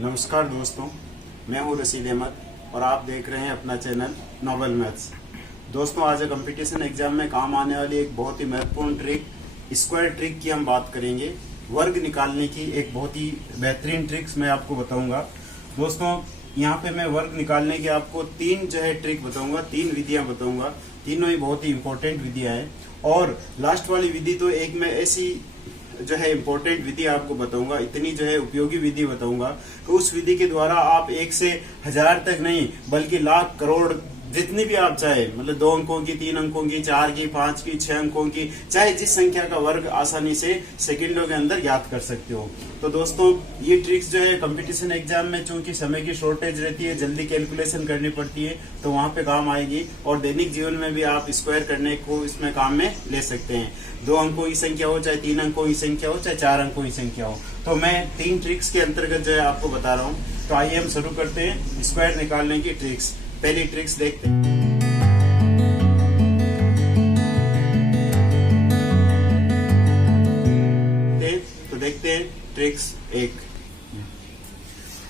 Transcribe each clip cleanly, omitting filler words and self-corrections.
नमस्कार दोस्तों, मैं हूं रशीद अहमद और आप देख रहे हैं अपना चैनल नोबल मैथ्स। दोस्तों, आज कंपटीशन एग्जाम में काम आने वाली एक बहुत ही महत्वपूर्ण ट्रिक, स्क्वायर ट्रिक की हम बात करेंगे। वर्ग निकालने की एक बहुत ही बेहतरीन ट्रिक्स मैं आपको बताऊंगा। दोस्तों, यहाँ पे मैं वर्ग निकालने की आपको तीन ट्रिक बताऊंगा, तीन विधियां बताऊंगा। तीनों ही बहुत ही इंपॉर्टेंट विधियां हैं और लास्ट वाली विधि तो एक मैं ऐसी इम्पोर्टेंट विधि आपको बताऊंगा, इतनी उपयोगी विधि बताऊंगा कि उस विधि के द्वारा आप 1 से 1000 तक नहीं बल्कि लाख करोड़ जितनी भी आप चाहे, मतलब 2 अंकों की, 3 अंकों की, 4 की, 5 की, 6 अंकों की, चाहे जिस संख्या का वर्ग आसानी से सेकंडों के अंदर याद कर सकते हो। तो दोस्तों, ये ट्रिक्स कंपटीशन एग्जाम में चूंकि समय की शॉर्टेज रहती है, जल्दी कैलकुलेशन करनी पड़ती है, तो वहां पे काम आएगी और दैनिक जीवन में भी आप स्क्वायर करने को इसमें काम में ले सकते हैं। 2 अंकों की संख्या हो, चाहे 3 अंकों की संख्या हो, चाहे 4 अंकों की संख्या हो, तो मैं 3 ट्रिक्स के अंतर्गत आपको बता रहा हूँ। तो आइए हम शुरू करते हैं स्क्वायर निकालने की ट्रिक्स। पहली ट्रिक्स देखते हैं। तो देखते हैं ट्रिक्स 1।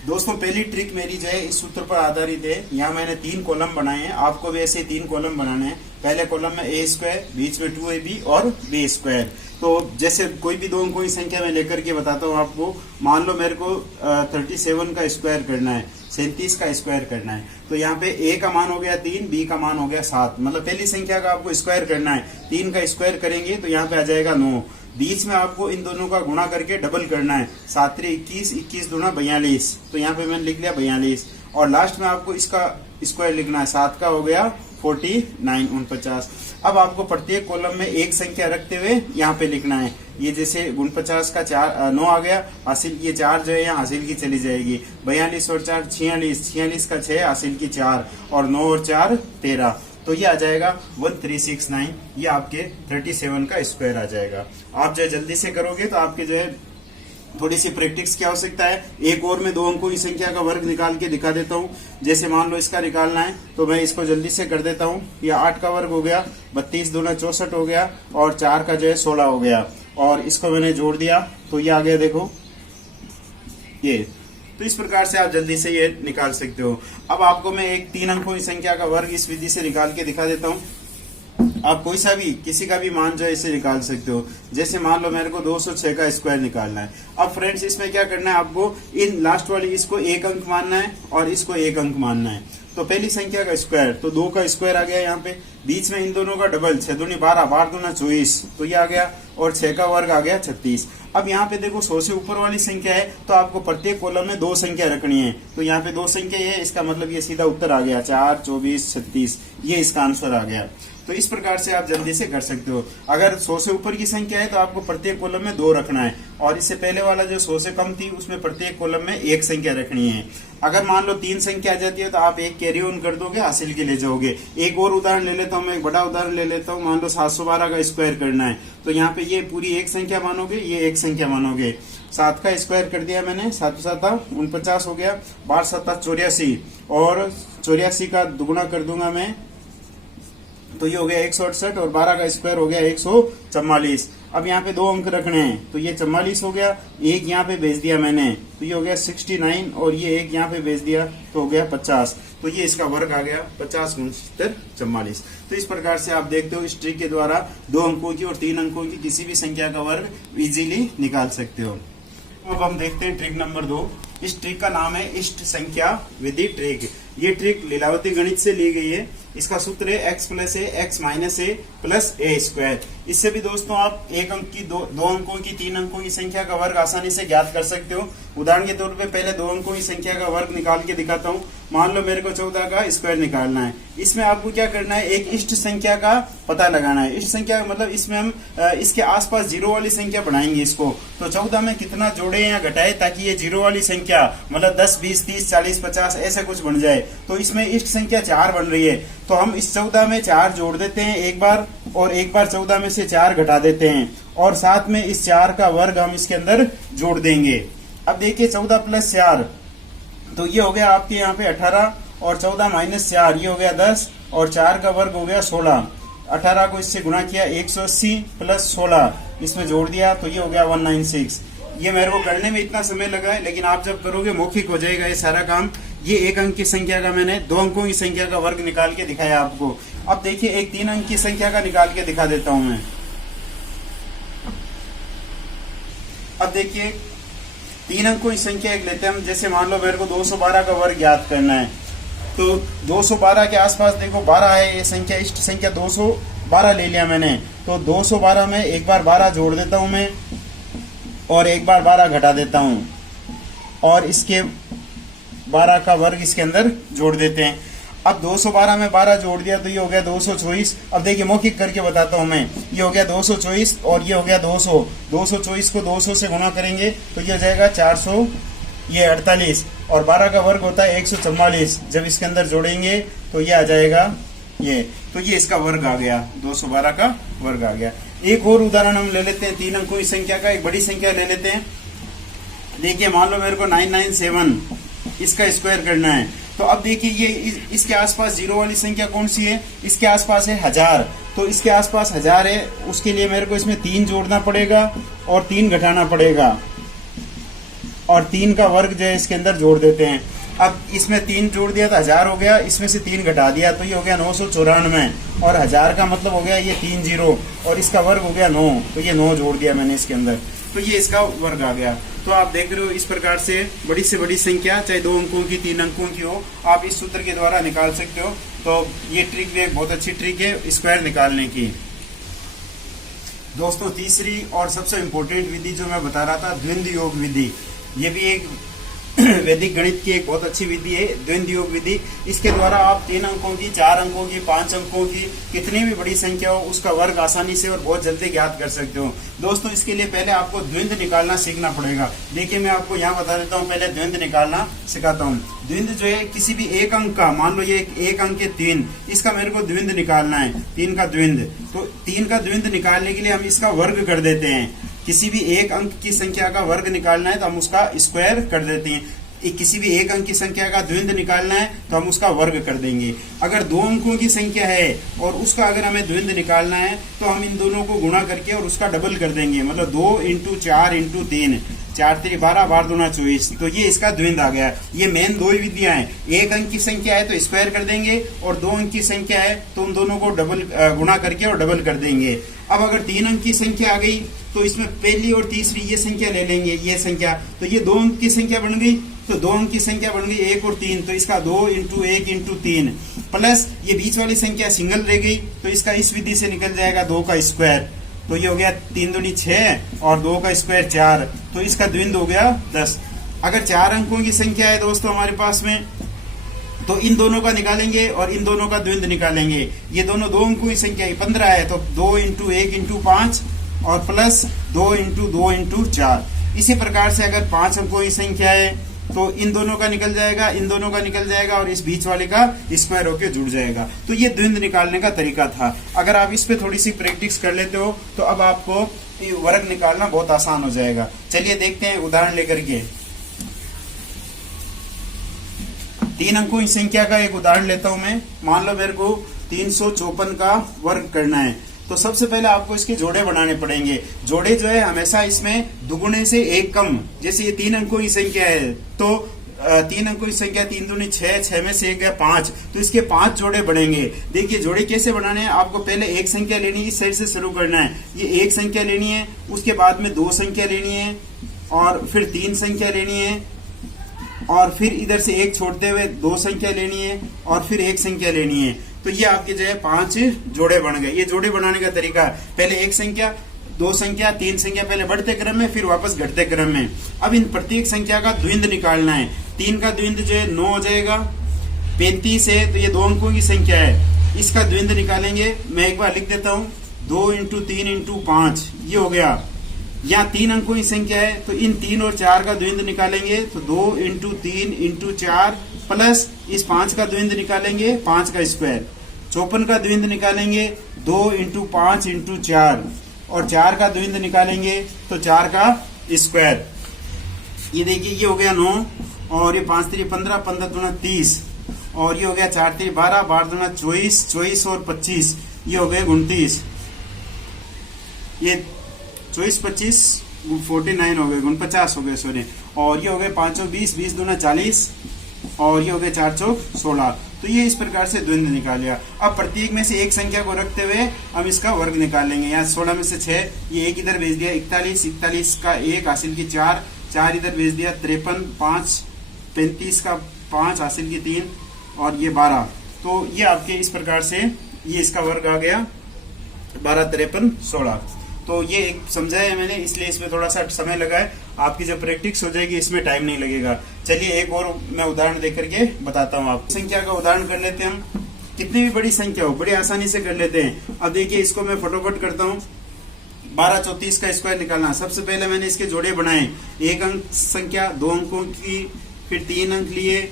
दोस्तों, पहली ट्रिक मेरी इस सूत्र पर आधारित है। यहाँ मैंने 3 कॉलम बनाए हैं, आपको भी ऐसे 3 कॉलम बनाने हैं। पहले कॉलम में a स्क्वायर, बीच में 2ab और b स्क्वायर। तो जैसे कोई भी 2 अंकों की संख्या मैं लेकर के बताता हूँ आपको। मान लो मेरे को 37 का स्क्वायर करना है, 37 का स्क्वायर करना है। तो यहाँ पे a का मान हो गया 3, b का मान हो गया 7। मतलब पहली संख्या का आपको स्क्वायर करना है। 3 का स्क्वायर करेंगे तो यहाँ पे आ जाएगा 9। बीच में आपको इन दोनों का गुणा करके डबल करना है। 7 21, 21 दूना 42। तो यहाँ पे मैंने लिख लिया 42 और लास्ट में आपको इसका स्क्वायर लिखना है। 7 का हो गया 49, 49। अब आपको प्रत्येक कॉलम में एक संख्या रखते हुए यहाँ पे लिखना है। ये जैसे 49 का 9 आ गया, हासिल ये 4 यहाँ हासिल की चली जाएगी। 42 और 4 46, 46 का 6 हासिल की 4 और 9 और 4 13। तो ये आ जाएगा 1369। ये आपके 37 का स्क्वायर आ जाएगा। आप जल्दी से करोगे तो आपके थोड़ी सी प्रैक्टिस की आवश्यकता है। एक और मैं 2 अंकों की संख्या का वर्ग निकाल के दिखा देता हूँ। जैसे मान लो इसका निकालना है तो मैं इसको जल्दी से कर देता हूँ। ये 8 का वर्ग हो गया, 32 दूना 64 हो गया और 4 का 16 हो गया और इसको मैंने जोड़ दिया तो ये आ गया। देखो ये, तो इस प्रकार से आप जल्दी से ये निकाल सकते हो। अब आपको मैं एक 3 अंकों की संख्या का वर्ग इस विधि से निकाल के दिखा देता हूँ। आप कोई सा भी किसी का भी मान इसे निकाल सकते हो। जैसे मान लो मेरे को 206 का स्क्वायर निकालना है। अब फ्रेंड्स, इसमें क्या करना है, आपको इन लास्ट वाली इसको 1 अंक मानना है और इसको 1 अंक मानना है। तो पहली संख्या का स्क्वायर, तो 2 का स्क्वायर आ गया यहाँ पे। बीच में इन दोनों का डबल, 6 दूनी 12, 12 दूना 24, तो ये आ गया और 6 का वर्ग आ गया 36। अब यहाँ पे देखो 100 से ऊपर वाली संख्या है तो आपको प्रत्येक कॉलम में 2 संख्या रखनी है। तो यहाँ पे 2 संख्या है, इसका मतलब ये सीधा उत्तर आ गया 4, 24, 36। ये इसका आंसर आ गया। तो इस प्रकार से आप जल्दी से कर सकते हो। अगर 100 से ऊपर की संख्या है तो आपको प्रत्येक कॉलम में 2 रखना है और इससे पहले वाला जो 100 से कम थी उसमें प्रत्येक कॉलम में 1 संख्या रखनी है। अगर मान लो 3 संख्या आ जाती है तो आप 1 कैरी ऑन कर दोगे, हासिल के ले जाओगे। एक और उदाहरण ले लेता हूँ, मैं एक बड़ा उदाहरण ले लेता हूँ। मान लो 712 का स्क्वायर करना है तो यहाँ पे ये पूरी 1 संख्या मानोगे, ये 1 संख्या मानोगे। 7 का स्क्वायर कर दिया मैंने, 7 7 49 हो गया, 12 7 84 और 84 का दुगुना कर दूंगा मैं तो ये हो गया 168 और 12 का स्क्वायर हो गया 144। अब यहाँ पे 2 अंक रखने हैं तो ये 44 हो गया। एक यहाँ पे भेज दिया मैंने तो ये हो गया 69 और ये एक यहाँ पे भेज दिया तो हो गया 50। तो ये इसका वर्ग आ गया 50 × 44। तो इस प्रकार से आप देखते हो इस ट्रिक के द्वारा 2 अंकों की और 3 अंकों की किसी भी संख्या का वर्ग इजीली निकाल सकते हो। अब हम देखते हैं ट्रिक नंबर 2। इस ट्रिक का नाम है इष्ट संख्या विधि ट्रिक। ये ट्रिक लीलावती गणित से ली गई है। इसका सूत्र है x + a x - a plus a square. इससे भी दोस्तों आप 1 अंक की, 2 अंकों की, 3 अंकों की संख्या का वर्ग आसानी से ज्ञात कर सकते हो। उदाहरण के तौर पे पहले 2 अंकों की संख्या का वर्ग निकाल के दिखाता हूँ। मान लो मेरे को 14 का स्क्वायर निकालना है। इसमें आपको क्या करना है, एक इष्ट संख्या का पता लगाना है। इष्ट संख्या मतलब इसमें हम इसके आसपास 0 वाली संख्या बढ़ाएंगे इसको। तो 14 में कितना जोड़े या घटाए ताकि ये 0 वाली संख्या मतलब 10, 20, 30, 40, 50 ऐसा कुछ बन जाए। तो इसमें इष्ट संख्या 4 बन रही है तो हम इस 14 में 4 जोड़ देते हैं एक बार और एक बार 14 में से 4 घटा देते हैं और साथ में इस 4 का वर्ग हम इसके अंदर जोड़ देंगे। अब देखिए 14 + 4 तो ये हो गया आपके यहाँ पे 18 और 14 - 4 ये हो गया 10 और 4 का वर्ग हो गया 16। 18 को इससे गुणा किया 180 + 16 इसमें जोड़ दिया तो ये हो गया 196। ये मेरे को करने में इतना समय लगा है, लेकिन आप जब करोगे मौखिक हो जाएगा ये सारा काम। ये 1 अंक की संख्या का मैंने 2 अंकों की संख्या का वर्ग निकाल के दिखाया आपको। अब देखिए एक 3 अंक की संख्या का निकाल के दिखा देता हूं मैं। अब देखिए 3 अंकों की संख्या एक लेते हैं हम। जैसे मान लो मेरे को 212 का वर्ग ज्ञात करना है, तो 212 के आसपास देखो 12 है ये संख्या, इष्ट संख्या 212 ले लिया मैंने। तो 212 में एक बार 12 जोड़ देता हूं मैं और एक बार 12 घटा देता हूं, और इसके 12 का वर्ग इसके अंदर जोड़ देते हैं। अब 212 में 12 जोड़ दिया तो ये हो गया 224। अब देखिए मौखिक करके बताता हूं मैं। ये हो गया 224 और ये हो गया 200। 224 को 200 से गुणा करेंगे तो ये हो जाएगा 400, ये 48, और 12 का वर्ग होता है 144। जब इसके अंदर जोड़ेंगे तो ये आ जाएगा ये, तो ये इसका वर्ग आ गया, 212 का वर्ग आ गया। एक और उदाहरण हम ले लेते हैं 3 अंकों की संख्या का, एक बड़ी संख्या ले लेते हैं। देखिए मान लो मेरे को 997 इसका स्क्वायर करना है। तो अब देखिए ये इसके आसपास जीरो वाली संख्या कौन सी है, इसके आसपास है 1000। तो इसके आसपास 1000 है, उसके लिए मेरे को इसमें 3 जोड़ना पड़ेगा और 3 घटाना पड़ेगा, और 3 का वर्ग जो है इसके अंदर जोड़ देते हैं। अब इसमें 3 जोड़ दिया तो 1000 हो गया, इसमें से 3 घटा दिया तो ये हो गया 994, और 1000 का मतलब हो गया ये 3 जीरो, और इसका वर्ग हो गया 9, तो ये 9 जोड़ दिया मैंने इसके अंदर, तो ये इसका वर्ग आ गया। तो आप देख रहे हो इस प्रकार से बड़ी संख्या चाहे 2 अंकों की 3 अंकों की हो, आप इस सूत्र के द्वारा निकाल सकते हो। तो ये ट्रिक भी एक बहुत अच्छी ट्रिक है स्क्वायर निकालने की। दोस्तों तीसरी और सबसे इम्पोर्टेंट विधि जो मैं बता रहा था, द्वंद्व योग विधि, ये भी एक वैदिक गणित की एक बहुत अच्छी विधि है, द्वंद्व योग विधि। इसके द्वारा आप 3 अंकों की, 4 अंकों की, 5 अंकों की कितनी भी बड़ी संख्या हो उसका वर्ग आसानी से और बहुत जल्दी ज्ञात कर सकते हो। दोस्तों इसके लिए पहले आपको द्वंद्व निकालना सीखना पड़ेगा। देखिए मैं आपको यहाँ बता देता हूँ, पहले द्वंद्व निकालना सिखाता हूँ। द्वंद्व जो है किसी भी एक अंक का, मान लो ये 1 अंक है 3, इसका मेरे को द्वंद्व निकालना है, 3 का द्वंद्व। तो 3 का द्वंद्व निकालने के लिए हम इसका वर्ग कर देते हैं। किसी भी एक अंक की संख्या का वर्ग निकालना है तो हम उसका स्क्वायर कर देते हैं। किसी भी एक अंक की संख्या का द्वंद्व निकालना है तो हम उसका वर्ग कर देंगे। अगर 2 अंकों की संख्या है और उसका अगर हमें द्वंद्व निकालना है तो हम इन दोनों को गुणा करके और उसका डबल कर देंगे, मतलब 2 × 4 × 3, 4 × 12, 12 × 24, तो ये इसका द्वंद्व आ गया। ये मेन 2 ही विधियां हैं। एक अंक की संख्या है तो स्क्वायर कर देंगे, और 2 अंक की संख्या है तो उन दोनों को डबल गुणा करके और डबल कर देंगे। अब अगर 3 अंक की संख्या आ गई तो इसमें पहली और तीसरी ये संख्या ले लेंगे, ये संख्या, तो ये 2 अंक की संख्या बन गई। तो 2 अंक की संख्या बन गई 1 और 3, तो इसका 2 × 1 × 3, प्लस ये बीच वाली संख्या सिंगल रह गई तो इसका इस विधि से निकल जाएगा 2 का स्क्वायर। तो ये हो गया 3 दूनी 6 और 2 का स्क्वायर 4, तो इसका द्वंद्व हो गया 10। अगर 4 अंकों की संख्या है दोस्तों हमारे पास में, तो इन दोनों का निकालेंगे और इन दोनों का द्वंद्व निकालेंगे। ये दोनों 2 अंकों की संख्या है, 15 है, तो 2 × 1 × 5 और प्लस 2 × 2 × 4। इसी प्रकार से अगर 5 अंकों की संख्या है तो इन दोनों का निकल जाएगा, इन दोनों का निकल जाएगा, और इस बीच वाले का स्क्वायर होके जुड़ जाएगा। तो ये द्वंद्व निकालने का तरीका था। अगर आप इस पे थोड़ी सी प्रैक्टिस कर लेते हो तो अब आपको वर्ग निकालना बहुत आसान हो जाएगा। चलिए देखते हैं उदाहरण लेकर के। 3 अंकों की संख्या का एक उदाहरण लेता हूं मैं। मान लो मेरे को 354 का वर्ग करना है, तो सबसे पहले आपको इसके जोड़े बनाने पड़ेंगे। जोड़े जो है हमेशा इसमें दुगुने से 1 कम, जैसे ये 3 अंकों की संख्या है तो 3 अंकों की संख्या 3 दूनी 6, 6 में से 1 गया 5, तो इसके 5 जोड़े बनेंगे। देखिए जोड़े कैसे बनाने हैं, आपको पहले एक संख्या लेनी है, इस साइड से शुरू करना है। ये एक संख्या लेनी है, उसके बाद में 2 संख्या लेनी है, और फिर 3 संख्या लेनी है, और फिर इधर से 1 छोड़ते हुए 2 संख्या लेनी है, और फिर 1 संख्या लेनी है। तो ये आपके जो है 5 जोड़े बन गए। ये जोड़े बनाने का तरीका, पहले 1 संख्या, 2 संख्या, 3 संख्या, पहले बढ़ते क्रम में, फिर वापस घटते क्रम में। अब इन प्रत्येक संख्या का द्वंद्व निकालना है। 3 का द्वंद्व जो है 9 हो जाएगा। 35 है तो ये 2 अंकों की संख्या है, इसका द्वंद्व निकालेंगे। मैं एक बार लिख देता हूँ, 2 × 3 × 5, ये हो गया। यहाँ 3 अंकों की संख्या है तो इन 3 और 4 का द्वंद्व निकालेंगे, तो 2 × 3 × 4 प्लस इस 5 का द्वंद्व निकालेंगे, 5 का स्क्वायर। 54 का द्वंद्व निकालेंगे, 2 × 5 × 4, और 4 का द्वंद्व निकालेंगे तो 4 का स्क्वायर। ये देखिए ये हो गया 9, और ये 5 × 3 = 15, 15 × 2 = 30, और ये हो गया 4 × 3 = 12, 12 × 2 = 24, 24 और 25, ये हो गए 29। ये 24, 25 49 हो गए, 49 हो गए सॉरी। और ये हो गए 5 20, 20 दूना 40, और ये हो गए 4 चौक 16। तो ये इस प्रकार से द्वंद्व निकाल लिया। अब प्रत्येक में से एक संख्या को रखते हुए हम इसका वर्ग निकाल लेंगे। यहाँ 16 में से 6, ये एक इधर भेज दिया 41, 41 का 1 हासिल की 4, 4 इधर भेज दिया 53, 5 35 का 5 हासिल की 3, और ये 12। तो ये आपके इस प्रकार से ये इसका वर्ग आ गया 12 53 16। तो ये एक समझाया है मैंने, इसलिए इसमें थोड़ा सा समय लगा है। आपकी जब प्रैक्टिस हो जाएगी इसमें टाइम नहीं लगेगा। चलिए एक और मैं उदाहरण देकर के बताता हूँ आपको। संख्या का उदाहरण कर लेते हैं हम। कितनी भी बड़ी संख्या हो बड़ी आसानी से कर लेते हैं। अब देखिए इसको मैं फटोफट करता हूँ। 12 34 का स्क्वायर निकालना। सबसे पहले मैंने इसके जोड़े बनाए। एक अंक संख्या, 2 अंकों की, फिर 3 अंक लिए,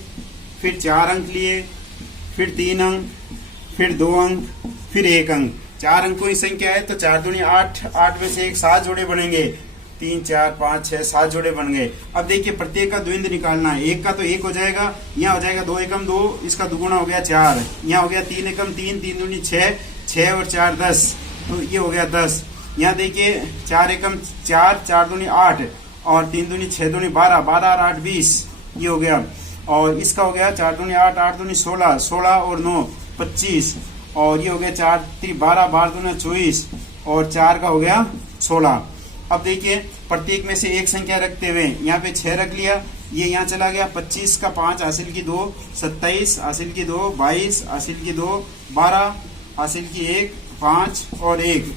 फिर 4 अंक लिए, फिर 3 अंक, फिर 2 अंक, फिर 1 अंक। 4 अंकों की संख्या है तो 4 दूनी 8, 8 में से एक 7 जोड़े बनेंगे। 3 4 5 6 7 जोड़े बन गए। अब देखिए प्रत्येक का द्वंद्व निकालना है। एक का तो 1 हो जाएगा, यहाँ हो जाएगा 2 एकम 2, इसका दुगुना हो गया 4, यहाँ हो गया 3 एकम 3, 3 दूनी 6, 6 और 4 10, तो ये हो गया 10। यहाँ देखिए 4 एकम 4, 4 दूनी 8, और 3 दूनी 6 दूनी 12, 12 और 8 20, ये हो गया। और इसका हो गया 4 दूनी 8, 8 दूनी 16, 16 और 9 25, और ये हो गया 4 3 12, 12 दूना 24, और 4 का हो गया 16। अब देखिए प्रत्येक में से एक संख्या रखते हुए यहाँ पे 6 रख लिया, ये यहाँ चला गया। 25 का 5 हासिल की 2, 27 हासिल की 2, 22 हासिल की 2, 12 हासिल की 1, 5 और 1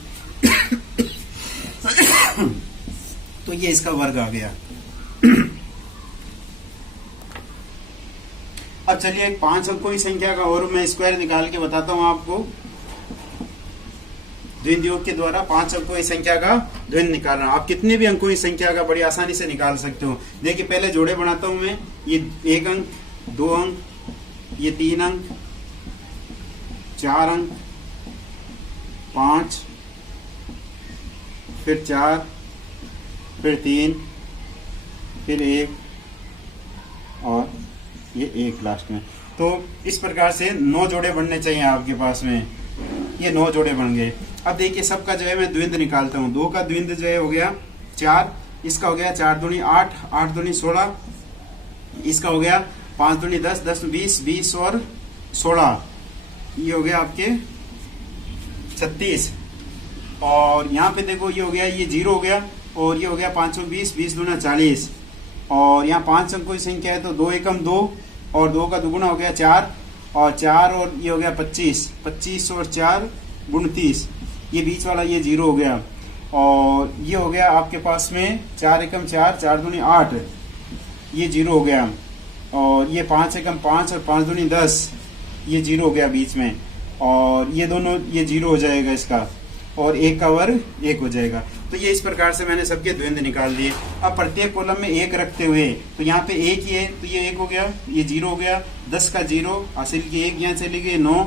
तो ये इसका वर्ग आ गया। अब चलिए एक 5 अंकों की संख्या का और मैं स्क्वायर निकाल के बताता हूं आपको। द्वंद्व योग के द्वारा 5 अंकों की संख्या का द्वंद्व निकालना। आप कितने भी अंकों की संख्या का बड़ी आसानी से निकाल सकते हो। देखिए पहले जोड़े बनाता हूं मैं। ये 1 अंक, 2 अंक, ये 3 अंक, 4 अंक, 5, फिर 4, फिर 3, फिर 1 और ये 1 लास्ट में। तो इस प्रकार से 9 जोड़े बनने चाहिए आपके पास में। ये 9 जोड़े बन गए। अब देखिए सबका जो है मैं द्वंद्व निकालता हूँ। 2 का द्वंद्व जो है हो गया 4, इसका हो गया 4 दूनी 8, 8 दूनी 16, इसका हो गया 5 दूनी 10, 10 20, 20 और 16, ये हो गया आपके 36। और यहाँ पे देखो ये हो गया, ये 0 हो गया, और ये हो गया 5 20, 20 दूना 40, और यहाँ 5 अंकों की संख्या है तो 2 एकम 2, और 2 का दुगुना हो गया 4, और 4 और ये हो गया 25, 25 और 4 29, ये बीच वाला ये 0 हो गया। और ये हो गया आपके पास में 4 एकम 4, 4 दूनी 8, ये 0 हो गया। और ये 5 एकम 5 और 5 दूनी 10, ये 0 हो गया बीच में। और ये दोनों ये 0 हो जाएगा इसका, और 1 का वर्ग 1 हो जाएगा। तो ये इस प्रकार से मैंने सबके द्वंद्व निकाल दिए। अब प्रत्येक कॉलम में 1 रखते हुए तो यहाँ पे 1 ही है तो ये 1 हो गया, ये 0 हो गया। 10 का 0 हासिल की 1 यहाँ चली गई, 9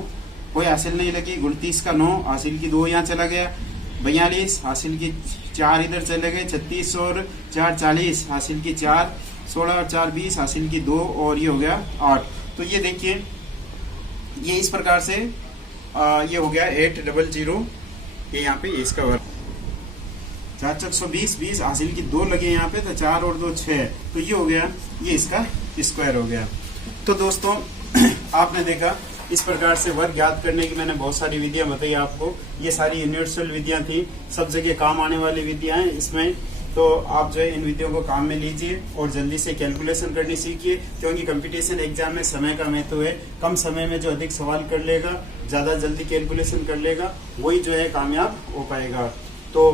कोई हासिल नहीं लगी। 29 का 9 हासिल की 2 यहाँ चला गया। 42 हासिल की 4 इधर चले गए। 36 और 4 40 हासिल की 4, 16 और 4 20 हासिल की 2, और ये हो गया 8। तो ये देखिए ये इस प्रकार से ये हो गया 800, ये यहाँ पे इसका वर्ग। 4 420, 20 हासिल की 2 लगे यहाँ पे, तो 4 और 2 6, तो ये हो गया, ये इसका स्क्वायर हो गया। तो दोस्तों आपने देखा इस प्रकार से वर्ग याद करने की मैंने बहुत सारी विधियां बताई आपको। ये सारी यूनिवर्सल विधियां थी, सब जगह काम आने वाली विधियां हैं इसमें। तो आप जो है इन विधियों को काम में लीजिए और जल्दी से कैलकुलेशन करनी सीखिए, क्योंकि कंपटीशन एग्जाम में समय का महत्व है। कम समय में जो अधिक सवाल कर लेगा, ज्यादा जल्दी कैलकुलेशन कर लेगा, वही जो है कामयाब हो पाएगा। तो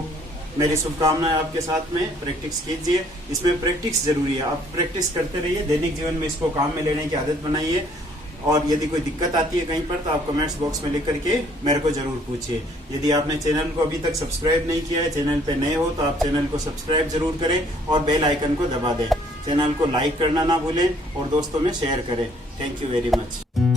मेरी शुभकामनाएं आपके साथ में। प्रैक्टिस कीजिए, इसमें प्रैक्टिस जरूरी है। आप प्रैक्टिस करते रहिए, दैनिक जीवन में इसको काम में लेने की आदत बनाइए। और यदि कोई दिक्कत आती है कहीं पर तो आप कमेंट्स बॉक्स में लिख करके मेरे को जरूर पूछिए। यदि आपने चैनल को अभी तक सब्सक्राइब नहीं किया है, चैनल पे नए हो तो आप चैनल को सब्सक्राइब जरूर करें और बेल आइकन को दबा दें। चैनल को लाइक करना ना भूलें और दोस्तों में शेयर करें। Thank you very much.